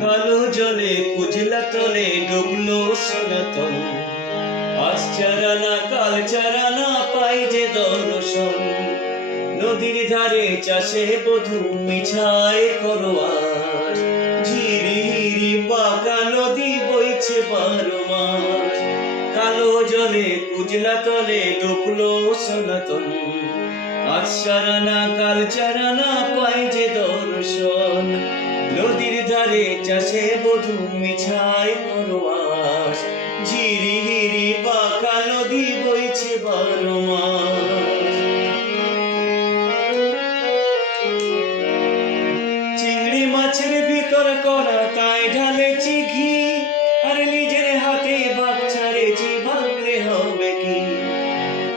কালো জলে কুজলা তলে ডুবলো সনাতন। আজ চারানা কাল চারানা পাই যে দর্শন। নদীর ধারে চাষে বধূ মিছায় করোয়ার। ঝিরি হিরি বাঁকা নদী বইছে 12 মাস। কালো জলে কুজলা তলে ডুবলো সনাতন। আজ চারানা কাল চারানা পাই যে দর্শন। নদীর ধারে চাষে বধূ মিছায় করোয়াস। ঝিরি হিরি বাঁকা নদী বইছে 12 মাস। চিংড়ি মাছের ভিতর করা তাই ঢালেছি ঘি। আর নিজের হাতে ভাগ ছাড়েছি, ভাবলে হবে কি।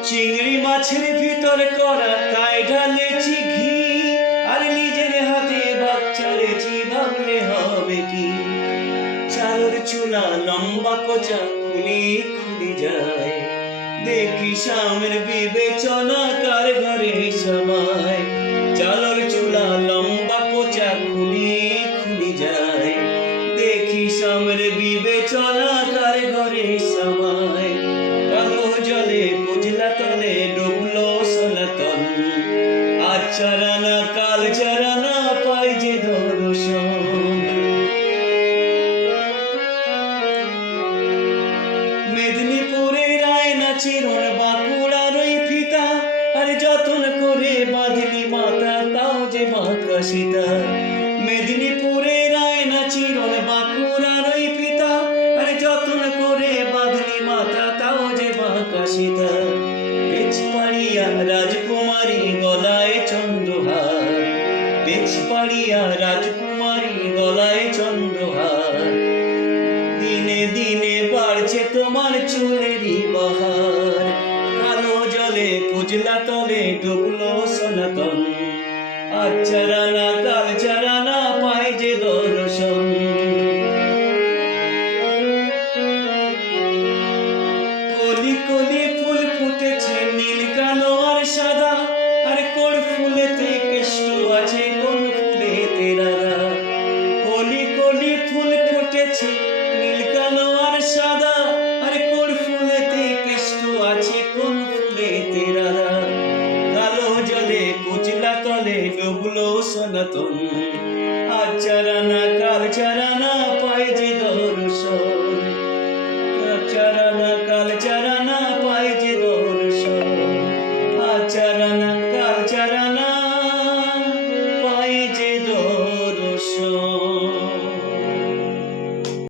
চিংড়ি মাছের ভিতর করা তাই ঢালেছি ঘি। আর নিজের হাতে ভাগ ছাড়েছি, ভাবলে হবে কি। চালের চুলা লম্বা কোচা খুলি খুলি যায়। দেখি স্বামীর বিবেচনা কার ঘরে সবাই। চালের চুলা লম্বা কোচা খুলি খুলি যায়। দেখি স্বামীর বিবেচনা কার ঘরে সবাই। কালো জলে কুজলা তলে ডুবলো সনাতন। আজ চারানা কাল চারানা পাই যে দর্শন। মেদিনীপুরের আয়না চিরন বাঁকুড়ার ওই ফিতা। আর যতন করে বাঁধলি মাথা তাও যে বাঁকা সীতা। মেদিনীপুরের আয়না চিরন বাঁকুড়ার ওই ফিতা। আর যতন করে বাঁধলি মাথা তাও যে বাঁকা সীতা। পেছপাড়িয়া রাজকুমারী গলায় চন্দ্রহার। পেছপাড়িয়া রাজকুমারী গলায় চন্দ্রহার। দিনে দিনে বাড়ছে তোমার চুলেরই বাহার। কালো জলে কুজলা তলে ডুবলো সনাতন। আজ চারানা কাল চারানা পাই যে দর্শন। কলি কলি ফুল ফুটেছে নীল কালো আর সাদা। আর কোন ফুলেতে কেষ্ট আছে, কোন ফুলেতে রাধা। কলি কলি ফুল ফুটেছে নীল কালো আর সাদা। আর কোন ফুলেতে কেষ্ট আছে, কোন ফুলেতে রাধা। কালো জলে কুজলা তলে ডুবলো সনাতন। আজ চারানা কাল চারানা